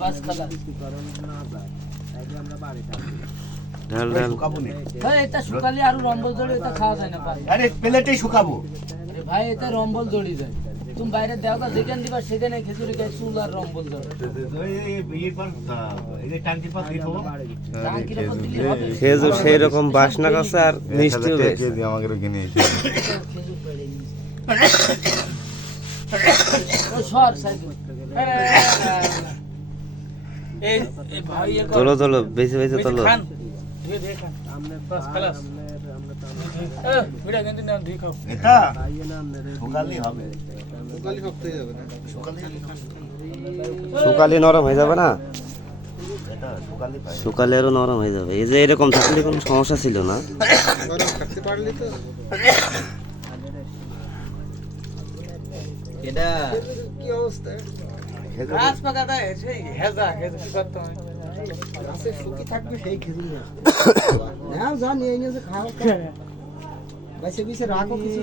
বাস খালা ঢাল ঢাল ভাই এটা শুকালে আর রম্বল জড়ি এটা খাওয়া যায় না ভাই আরে প্লেটেই শুকাবো আরে ভাই এটা রম্বল জড়ি যায় তুমি বাইরে দেওয়া যেখানে দিবা সেখানে খেজুরি গাছ চুল আর রম্বল জড়ি টাঙ্কির উপর দিলে হবে খেজুর সেই রকম বাসনা আছে আর মিষ্টিও বেশ আমাকে কিনে খেজুর পেড়ে নিয়ে ও সর সাইকেল এই ভাই তোলো তোলো বেশি বেশি তোলো খান ধুয়ে ধুয়ে খান বাস খালাস ভিড়া গেন্দে না ধুয়ে খাও এটা শুকালেই হবে শুকালে নরম হয়ে যাবে না এটা শুকালেই পাই শুকালে আরো নরম হয়ে যাবে এই যে এরকম থাকলে কোনো সমস্যা ছিল না এটা গাছ পাকাটা সেই হেজা হেজা কি করতে হয় গাছে শুকি থাকবে সেই খেজুর নাও জানি এই নিয়ে যে খাও বাইসে বিসে রাখো কিছু